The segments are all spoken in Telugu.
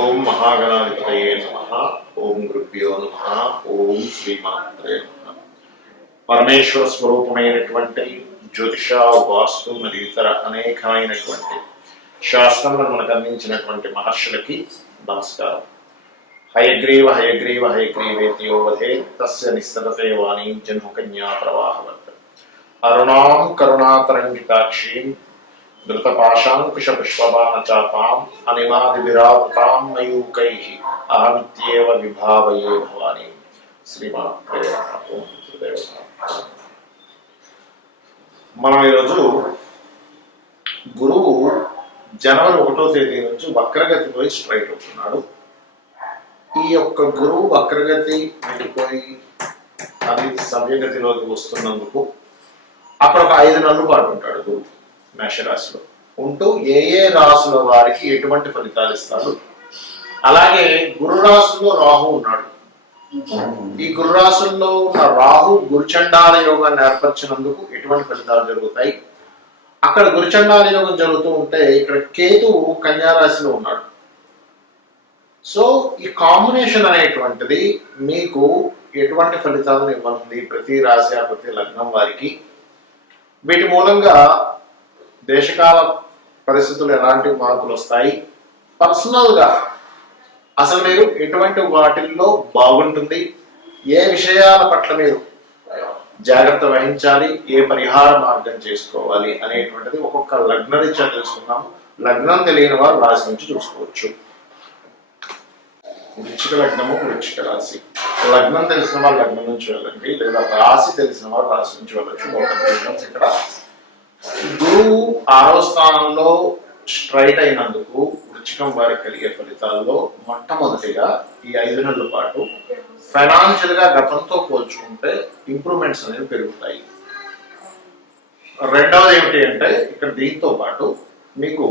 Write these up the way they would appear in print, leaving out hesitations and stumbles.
ఓం మహాగణాధిపతయే నమః. ఓం గురుభ్యో నమః. ఓం శ్రీమాత్రే నమః. పరమేశ్వర స్వరూపమైనటువంటి జ్యోతిష, వాస్తు మరియు ఇతర అనేకమైనటువంటి శాస్త్రములను మనకు అందించినటువంటి మహర్షులకి నమస్కారం. హయగ్రీవ హయగ్రీవ హయగ్రీవేతియో వధే తస్య నిస్సరతే వాణీ జన్మకన్యా ప్రవాహవత్ అరుణాం కరుణాతరంగితాక్షీం ధృతపాశాంకుశ పుష్పబాణచాపాం అనిమాదివిరావృతాం మయూకైః అహమిత్యేవ విభావయే భవాని. శ్రీమాత్రే నమః. మనం ఈరోజు గురువు జనవరి 1వ తేదీ నుంచి వక్రగతి పోయి స్ట్రైట్ అవుతున్నాడు. ఈ యొక్క గురువు వక్రగతి వెళ్ళిపోయి అది సవ్యగతిలోకి వస్తున్నందుకు అక్కడ ఒక 5 నెలల పాటు ఉంటాడు గురువు మేషరాశిలో ఉంటూ ఏ ఏ రాశుల వారికి ఎటువంటి ఫలితాలు ఇస్తాడు. అలాగే గురు రాశుల్లో రాహు ఉన్నాడు. ఈ గురు రాశుల్లో ఉన్న రాహు గురుచండాల యోగాన్ని ఏర్పరిచినందుకు ఎటువంటి ఫలితాలు జరుగుతాయి. అక్కడ గురుచండాల యోగం జరుగుతూ ఉంటే ఇక్కడ కేతువు కన్యా రాశిలో ఉన్నాడు. సో ఈ కాంబినేషన్ అనేటువంటిది మీకు ఎటువంటి ఫలితాలను ఇవ్వనుంది ప్రతి రాశి ప్రతి లగ్నం వారికి. వీటి మూలంగా దేశకాల పరిస్థితులు ఎలాంటి మార్పులు వస్తాయి, పర్సనల్గా అసలు మీరు ఎటువంటి వాటిల్లో బాగుంటుంది, ఏ విషయాల పట్ల మీరు జాగ్రత్త వహించాలి, ఏ పరిహార మార్గం చేసుకోవాలి అనేటువంటిది ఒక్కొక్క లగ్న రీత్యా తెలుసుకున్నాము. లగ్నం తెలియని వారు రాశి నుంచి చూసుకోవచ్చు. వృశ్చిక లగ్నము, వృశ్చిక రాశి. లగ్నం తెలిసిన వారు లగ్నం నుంచి వెళ్ళండి, లేదా రాశి తెలిసిన వారు రాశి నుంచి వెళ్ళచ్చు. ఇక్కడ గురువు 6వ స్థానంలో స్ట్రైట్ అయినందుకు వృశ్చికం వారికి కలిగే ఫలితాల్లో మొట్టమొదటిగా ఈ 5 నెలల పాటు ఫైనాన్షియల్ గా గతంతో పోల్చుకుంటే ఇంప్రూవ్మెంట్స్ అనేవి పెరుగుతాయి. రెండవది ఏమిటి అంటే ఇక్కడ దీంతో పాటు మీకు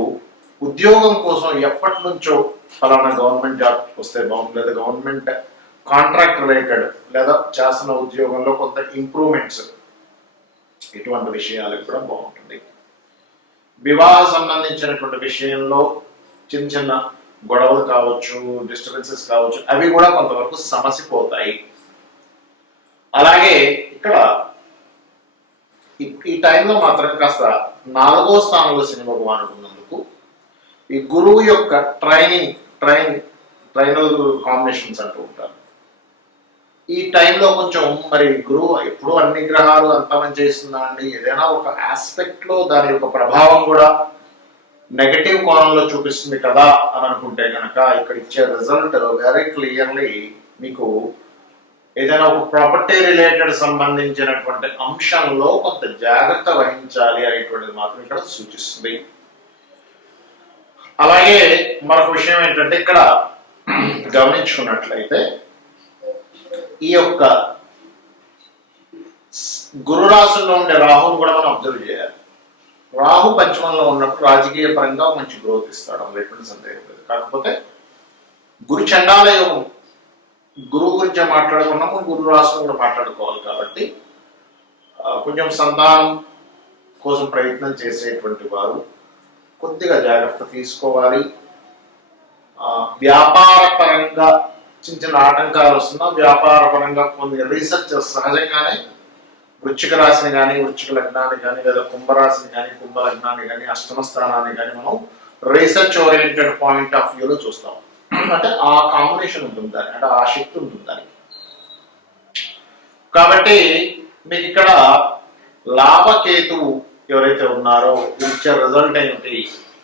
ఉద్యోగం కోసం ఎప్పటి నుంచో ఫలానా గవర్నమెంట్ జాబ్ వస్తే బాగుంది, లేదా గవర్నమెంట్ కాంట్రాక్ట్ రిలేటెడ్ లేదా చేస్తున్న ఉద్యోగంలో కొంత ఇంప్రూవ్మెంట్స్, ఇటువంటి విషయాలకు కూడా బాగుంటుంది. వివాహ సంబంధించినటువంటి విషయంలో చిన్న చిన్న గొడవలు కావచ్చు, డిస్టర్బెన్సెస్ కావచ్చు, అవి కూడా కొంతవరకు సమసిపోతాయి. అలాగే ఇక్కడ ఈ టైంలో మాత్రం కాస్త 4వ స్థానంలో శని భగవానుడు ఉన్నందుకు ఈ గురువు యొక్క ట్రైనల్ కాంబినేషన్స్ అంటూ ఉంటారు. ఈ టైంలో కొంచెం మరి గురువు ఎప్పుడు అన్ని గ్రహాలు అంత మంచి చేస్తుందా అండి, ఏదైనా ఒక ఆస్పెక్ట్ లో దాని యొక్క ప్రభావం కూడా నెగటివ్ కోణంలో చూపిస్తుంది కదా అని అనుకుంటే కనుక ఇక్కడ ఇచ్చే రిజల్ట్ వెరీ క్లియర్లీ మీకు ఏదైనా ఒక ప్రాపర్టీ రిలేటెడ్ సంబంధించినటువంటి అంశంలో కొంత జాగ్రత్త వహించాలి అనేటువంటిది మాత్రం ఇక్కడ సూచిస్తుంది. అలాగే మరొక విషయం ఏంటంటే ఇక్కడ గమనించుకున్నట్లయితే ఈ యొక్క గురు రాశుల్లో ఉండే రాహుని కూడా మనం అబ్జర్వ్ చేయాలి. రాహు పంచమంలో ఉన్నప్పుడు రాజకీయ పరంగా మంచి గ్రోత్ ఇస్తాడు, అందులో ఎటువంటి సందేహం లేదు. కాకపోతే గురు చండాల యోగం, గురువు గురించి మాట్లాడుకున్నాము, గురు రాశులు కూడా మాట్లాడుకోవాలి. కాబట్టి కొంచెం సంతానం కోసం ప్రయత్నం చేసేటువంటి వారు కొద్దిగా జాగ్రత్త తీసుకోవాలి. వ్యాపార పరంగా చిన్న చిన్న ఆటంకాలు వస్తున్నా వ్యాపార పరంగా కొన్ని రీసెర్చ్ సహజంగానే వృశ్చిక రాశిని కానీ, వృశ్చిక లగ్నాన్ని కానీ, లేదా కుంభరాశిని కానీ, కుంభ లగ్నాన్ని కానీ, అష్టమ స్థానాన్ని కానీ మనం రీసెర్చ్ ఓరియంటెడ్ పాయింట్ ఆఫ్ వ్యూలో చూస్తాం. అంటే ఆ కాంబినేషన్ ఉంటుంది దానికి, అంటే ఆ శక్తి ఉంటుంది దానికి. కాబట్టి మీకు ఇక్కడ లాభకేతువు ఎవరైతే ఉన్నారో ఇచ్చే రిజల్ట్ ఏంటి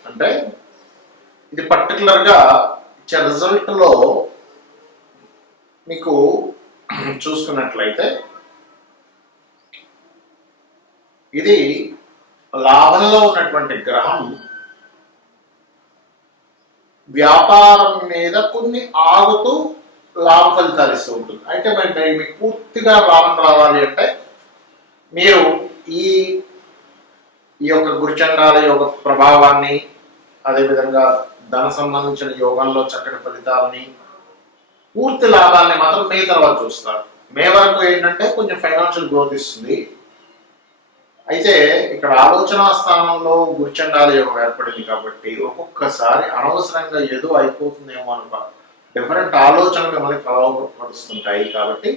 అంటే, ఇది పర్టికులర్ గా ఇచ్చే రిజల్ట్ లో మీకు చూసుకున్నట్లయితే ఇది లాభంలో ఉన్నటువంటి గ్రహం వ్యాపారం మీద కొన్ని ఆగుతూ లాభ ఫలితాలు ఇస్తూ ఉంటుంది. అయితే మరి మీకు పూర్తిగా లాభం రావాలి అంటే మీరు ఈ యొక్క గురుచండాల యోగ ప్రభావాన్ని, అదేవిధంగా ధన సంబంధించిన యోగంలో చక్కటి ఫలితాలని, పూర్తి లాభాన్ని మాత్రం మే తర్వాత చూస్తారు. మే వరకు ఏంటంటే కొంచెం ఫైనాన్షియల్ గ్రోత్ ఇస్తుంది. అయితే ఇక్కడ ఆలోచన స్థానంలో గురుచండాల యోగం ఏర్పడింది కాబట్టి ఒక్కొక్కసారి అనవసరంగా ఏదో అయిపోతుందేమో అని డిఫరెంట్ ఆలోచనలు మిమ్మల్ని ప్రభావపరుస్తుంటాయి. కాబట్టి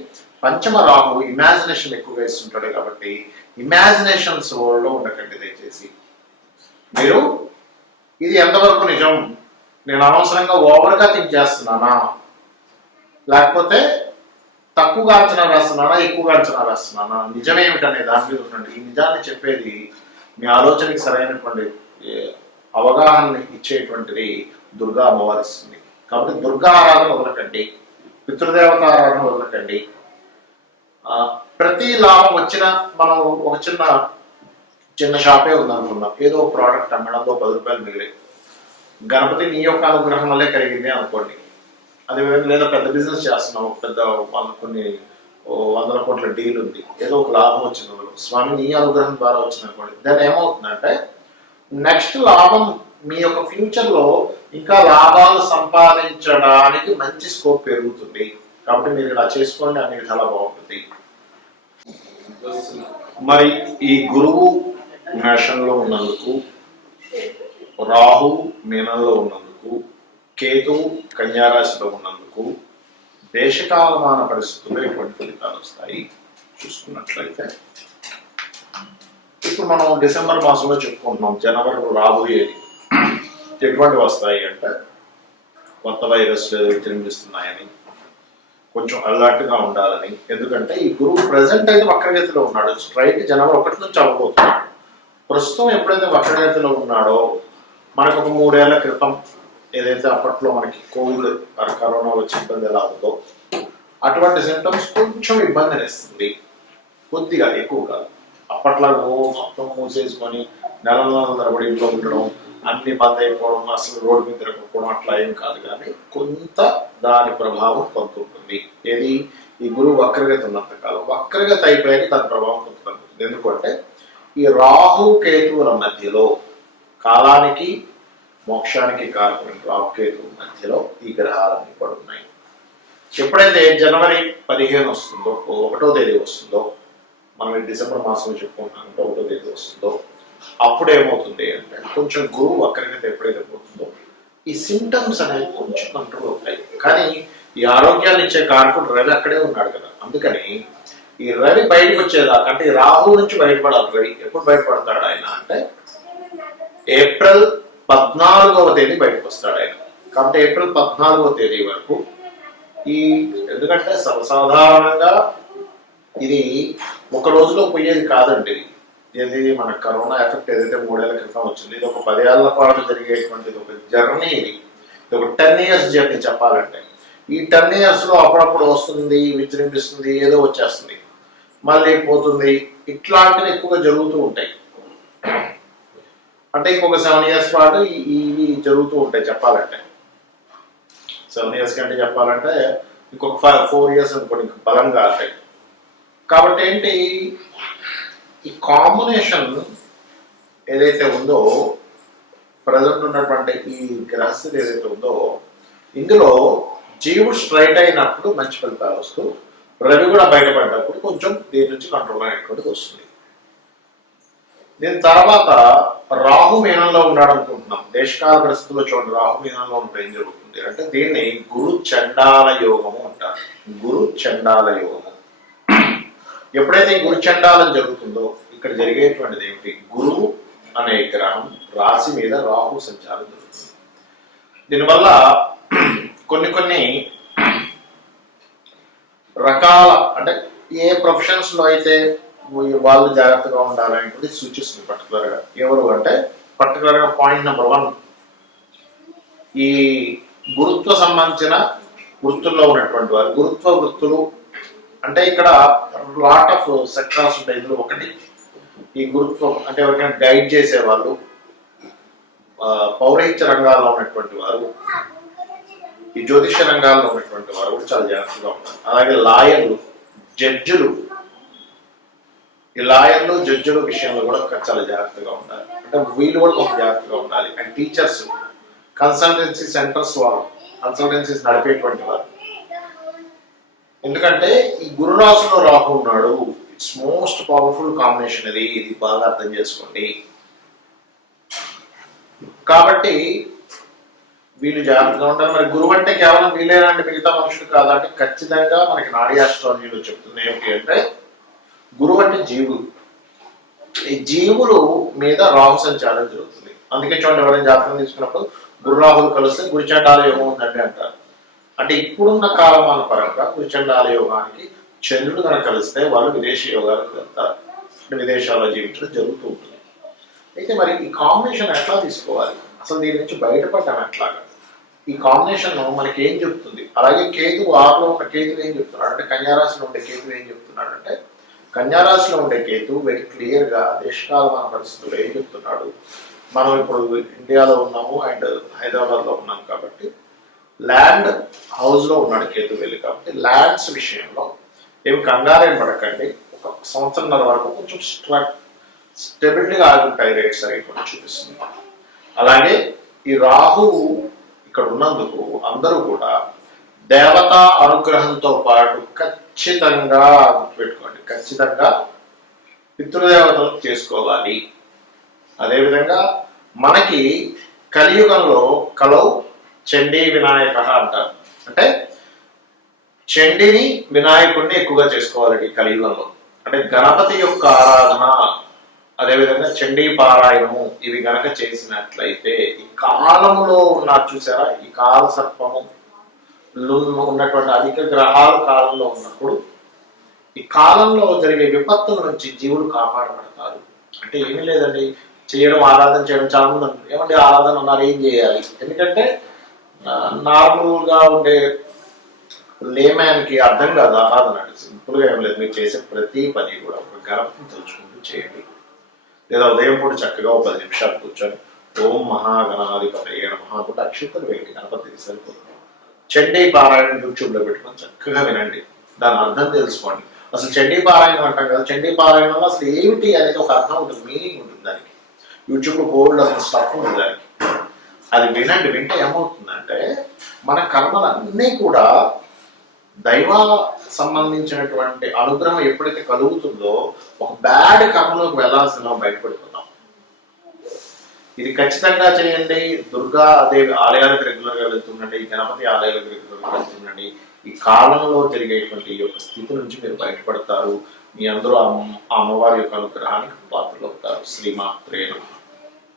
పంచమ రాహు ఇమాజినేషన్ ఎక్కువగా ఇస్తుంటాడు కాబట్టి ఇమాజినేషన్స్ వరల్డ్లో ఉండకండి దయచేసి. మీరు ఇది ఎంతవరకు నిజం, నేను అనవసరంగా ఓవర్గా థింక్ చేస్తున్నానా, లేకపోతే తక్కువగా అంచనా వేస్తున్నానా, ఎక్కువగా అంచనా వేస్తున్నానా, నిజమేమిటనే దాని మీద ఉండండి. ఈ నిజాన్ని చెప్పేది మీ ఆలోచనకి సరైనటువంటి అవగాహనని ఇచ్చేటువంటిది దుర్గా అమ్మవారి ఇస్తుంది. కాబట్టి దుర్గా ఆరాధన వదలకండి, పితృదేవత ఆరాధన వదలకండి. ప్రతి లాభం వచ్చిన మనం ఒక చిన్న షాపే ఉందనుకుందాం, ఏదో ఒక ప్రోడక్ట్ అమ్మడంతో 10 రూపాయలు మిగిలి గణపతి నీ యొక్క అనుగ్రహం వల్లే కలిగింది అనుకోండి. అదేవిధంగా లేదా పెద్ద బిజినెస్ చేస్తున్నాం, పెద్ద కొన్ని 100 కోట్ల డీల్ ఉంది, ఏదో ఒక లాభం వచ్చింది, స్వామి నీ అనుగ్రహం ద్వారా వచ్చింది అనుకోండి. దాన్ని ఏమవుతుందంటే నెక్స్ట్ లాభం మీ యొక్క ఫ్యూచర్లో ఇంకా లాభాలు సంపాదించడానికి మంచి స్కోప్ పెరుగుతుంది. కాబట్టి మీరు ఇలా చేసుకోండి, అనేది చాలా బాగుంటుంది. మరి ఈ గురువు మేషంలో ఉన్నందుకు, రాహు మీనంలో ఉన్నందుకు, కేతువు కన్యారాశిలో ఉన్నందుకు దేశకాలమాన పరిస్థితుల్లో ఎటువంటి ఫలితాలు వస్తాయి చూసుకున్నట్లయితే, ఇప్పుడు మనం డిసెంబర్ మాసంలో చెప్పుకుంటున్నాం. జనవరిలో రాబోయేది ఎటువంటి వస్తాయి అంటే కొత్త వైరస్లు విజృంభిస్తున్నాయని, కొంచెం అలర్ట్గా ఉండాలని. ఎందుకంటే ఈ గురువు ప్రజెంట్ అయితే వక్రగతిలో ఉన్నాడు, స్ట్రైట్ జనవరి 1 నుంచి అవ్వబోతున్నాడు. ప్రస్తుతం ఎప్పుడైతే వక్రగతిలో ఉన్నాడో మనకు ఒక 3 ఏళ్ల క్రితం ఏదైతే అప్పట్లో మనకి కోవిడ్ కరోనా వచ్చి ఇబ్బంది ఎలా ఉందో అటువంటి సింటమ్స్ కొంచెం ఇబ్బందిని ఇస్తుంది, కొద్దిగా ఎక్కువ కాదు. అప్పట్లో మొత్తం మూసేసుకొని నెలల తరబడి ఇంట్లో ఉండడం, అన్ని బంద్ అయిపోవడం, అసలు రోడ్డు మీద తిరగకపోవడం అట్లా ఏం కాదు. కానీ కొంత దాని ప్రభావం కొంత ఉంటుంది. ఏది ఈ గురువు వక్రగతి ఉన్నంత కాలం, వక్రగతి అయిపోయాక దాని ప్రభావం కొంత తగ్గుతుంది. ఎందుకంటే ఈ రాహు కేతువుల మధ్యలో కాలానికి మోక్షానికి కారకులైన రాహుకేతువుల మధ్యలో ఈ గ్రహాలన్నీ కూడా ఉన్నాయి. ఎప్పుడైతే జనవరి 15 వస్తుందో, 1వ తేదీ వస్తుందో, మనం ఈ డిసెంబర్ మాసంలో చెప్పుకుంటున్నాం, 1వ తేదీ వస్తుందో, అప్పుడు ఏమవుతుంది అంటే కొంచెం గురువు వక్రగతి ఎప్పుడైతే పోతుందో ఈ సింటమ్స్ అనేవి కొంచెం కంట్రోల్ అవుతాయి. కానీ ఈ ఆరోగ్యాన్ని ఇచ్చే కారకుడు రవి అక్కడే ఉన్నాడు కదా, అందుకని ఈ రవి బయటకు వచ్చేదాకా, అంటే ఈ రాహు నుంచి బయటపడాలి. రవి ఎప్పుడు బయటపడతాడు ఆయన అంటే ఏప్రిల్ 14వ తేదీ బయటకు వస్తాడు ఆయన. కాబట్టి ఏప్రిల్ 14వ తేదీ వరకు ఎందుకంటే సర్వసాధారణంగా ఇది ఒక రోజులో పోయేది కాదండి. ఇది మన కరోనా ఎఫెక్ట్ ఏదైతే 3 ఏళ్ల క్రితం వచ్చింది, ఇది ఒక 10 ఏళ్ల పాటు జరిగేటువంటిది ఒక జర్నీ. ఇది ఒక 10 ఇయర్స్ జర్నీ చెప్పాలంటే. ఈ 10 ఇయర్స్లో అప్పుడప్పుడు వస్తుంది, విజృంభిస్తుంది, ఏదో వచ్చేస్తుంది, మళ్ళీ పోతుంది, ఇట్లాంటివి ఎక్కువగా జరుగుతూ ఉంటాయి. అంటే ఇంకొక 7 ఇయర్స్ పాటు ఇవి జరుగుతూ ఉంటాయి చెప్పాలంటే. 7 ఇయర్స్ కంటే చెప్పాలంటే ఇంకొక 4 ఇయర్స్ అనుకోండి బలంగా ఉంటాయి. కాబట్టి ఏంటి, ఈ కాంబినేషన్ ఏదైతే ఉందో, ప్రజెంట్ ఉన్నటువంటి ఈ గ్రహస్థితి ఏదైతే ఉందో, ఇందులో జీవుడు స్ట్రైట్ అయినప్పుడు మంచి ఫలితాలు వస్తూ, రవి కూడా బయటపడ్డప్పుడు కొంచెం దీని నుంచి కంట్రోల్ అనేటువంటిది వస్తుంది. దీని తర్వాత రాహు మీనంలో ఉన్నాడు అనుకుంటున్నాం. దేశకాల పరిస్థితుల్లో చూడండి, రాహు మీనంలో ఉన్నప్పుడు ఏం జరుగుతుంది అంటే దీన్ని గురు చండాల యోగము అంటారు. గురు చండాల యోగము. ఎప్పుడైతే గురు చండాలం జరుగుతుందో ఇక్కడ జరిగేటువంటిది ఏమిటి, గురువు అనే గ్రహం రాశి మీద రాహు సంచారం జరుగుతుంది. దీనివల్ల కొన్ని రకాల, అంటే ఏ ప్రొఫెషన్స్ లో అయితే వాళ్ళు జాగ్రత్తగా ఉండాలనేటువంటి సూచిస్తుంది పర్టికులర్గా. ఎవరు అంటే పర్టికులర్గా పాయింట్ నెంబర్ 1, ఈ గురుత్వ సంబంధించిన వృత్తుల్లో ఉన్నటువంటి వారు. గురుత్వ వృత్తులు అంటే ఇక్కడ లాట్ ఆఫ్ సెక్టార్స్ ఉంటాయి. ఇందులో ఒకటి ఈ గురుత్వం అంటే ఎవరికైనా గైడ్ చేసేవాళ్ళు, పౌరహిత్య రంగాల్లో ఉన్నటువంటి వారు, ఈ జ్యోతిష రంగాల్లో ఉన్నటువంటి వారు కూడా చాలా జాగ్రత్తగా ఉంటారు. అలాగే లాయర్లు, జడ్జిలు, ఈ లాయర్లు జడ్జిల విషయంలో కూడా చాలా జాగ్రత్తగా ఉండాలి. అంటే వీళ్ళు కూడా కొంచెం జాగ్రత్తగా ఉండాలి. అండ్ టీచర్స్, కన్సల్టెన్సీ సెంటర్స్ వారు, కన్సల్టెన్సీస్ నడిపేటువంటి వారు. ఎందుకంటే ఈ గురురాశిలో రాహు ఉన్నాడు, ఇట్స్ మోస్ట్ పవర్ఫుల్ కాంబినేషన్ ఇది బాగా అర్థం చేసుకోండి. కాబట్టి వీళ్ళు జాగ్రత్తగా ఉంటారు. మరి గురువు అంటే కేవలం వీళ్ళేనంటే మిగతా మనుషులు కాదంటే ఖచ్చితంగా మనకి నాడీ ఆస్ట్రాలజీలో చెప్తుంది ఏమిటి అంటే గురువు అంటే జీవులు. ఈ జీవులు మీద రాహు సంచారం జరుగుతుంది. అందుకే చూడండి, ఎవరైనా జాతకం తీసుకున్నప్పుడు గురు రాహులు కలిస్తే గురుచండాల యోగం ఉందండి అంటారు. అంటే ఇప్పుడున్న కాలమాన పరంగా గురుచండాల యోగానికి చంద్రుడు కనుక కలిస్తే వాళ్ళు విదేశీ యోగాలకు వెళ్తారు. అంటే విదేశాల్లో జీవించడం జరుగుతూ ఉంటుంది. అయితే మరి ఈ కాంబినేషన్ ఎట్లా తీసుకోవాలి, అసలు దీని నుంచి బయటపడటం ఎట్లాగా, ఈ కాంబినేషన్ మనకి ఏం చెప్తుంది? అలాగే కేతు ఆరులో ఉన్న కేతు ఏం చెప్తున్నాడు అంటే, కన్యారాశిలో ఉండే కేతు ఏం చెప్తున్నాడు అంటే, కన్యారాశిలో ఉండే కేతు వెరీ క్లియర్ గా దేశకాలమాన పరిస్థితుల్లో ఏం చెప్తున్నాడు, మనం ఇప్పుడు ఇండియాలో ఉన్నాము అండ్ హైదరాబాద్ లో ఉన్నాం కాబట్టి ల్యాండ్ హౌస్ లో ఉన్నాడు కేతు వెళ్ళి. కాబట్టి ల్యాండ్స్ విషయంలో ఏమి కంగారేం పడకండి. ఒక సంవత్సరంన్నర వరకు కొంచెం స్టెబిలిటీగా ఆగుంటాయి రేట్స్ అనేవి కూడా చూపిస్తుంది. అలాగే ఈ రాహువు ఇక్కడ ఉన్నందుకు అందరూ కూడా దేవతా అనుగ్రహంతో పాటు ఖచ్చితంగా గుర్తుపెట్టుకోండి, ఖచ్చితంగా పితృదేవతలు చేసుకోవాలి. అదేవిధంగా మనకి కలియుగంలో కలౌ చండీ వినాయక అంటారు. అంటే చండీని వినాయకుడిని ఎక్కువగా చేసుకోవాలండి కలియుగంలో. అంటే గణపతి యొక్క ఆరాధన, అదేవిధంగా చండీ పారాయణము ఇవి గనక చేసినట్లయితే ఈ కాలంలో ఉన్నారు చూసారా, ఈ కాల సర్పము ఉన్నటువంటి అధిక గ్రహాల కాలంలో ఉన్నప్పుడు ఈ కాలంలో జరిగే విపత్తుల నుంచి జీవులు కాపాడబడతారు. అంటే ఏమీ లేదండి, చేయడం ఆరాధన చేయడం. చాలా మంది ఏమంటే ఆరాధన ఉన్నారు ఏం చేయాలి, ఎందుకంటే నార్మల్గా ఉండే లేమ్యాన్కి అర్థం కాదు ఆరాధన అంటే. సింపుల్గా ఏం లేదు, మీరు చేసే ప్రతి పని కూడా ఒక గణపతిని తలుచుకుంటూ చేయండి. లేదా ఉదయం పూట చక్కగా 10 నిమిషాలు కూర్చొని ఓం మహాగణాధిపతయే నమః అనుకుంటే అక్షింతలు వేయండి, గణపతికి సరిపోతుంది. చండీ పారాయణ యూట్యూబ్లో పెట్టుకొని చక్కగా వినండి, దాని అర్థం తెలుసుకోండి. అసలు చండీ పారాయణం అంటాం కదా, చండీ పారాయణంలో అసలు ఏమిటి అనేది ఒక అర్థం ఉంటుంది, మీనింగ్ ఉంటుంది దానికి. యూట్యూబ్లో బోర్డు అంత స్టఫ్ ఉంది దానికి. అది వినండి, వింటే ఏమవుతుందంటే మన కర్మలన్నీ కూడా దైవ సంబంధించినటువంటి అనుగ్రహం ఎప్పుడైతే కలుగుతుందో ఒక బ్యాడ్ కర్మలోకి వెళ్ళాల్సిన బయటపడిపోతాం. ఇది ఖచ్చితంగా చేయండి. దుర్గా దేవి ఆలయాలకు రెగ్యులర్గా వెళ్తుండండి, గణపతి ఆలయాలకు రెగ్యులర్గా వెళ్తుండండి. ఈ కాలంలో జరిగేటువంటి ఈ యొక్క స్థితి నుంచి మీరు బయటపడతారు. మీ అందరూ ఆ అమ్మవారి యొక్క అనుగ్రహానికి పాత్రలు అవుతారు. శ్రీమాత్రే నమః.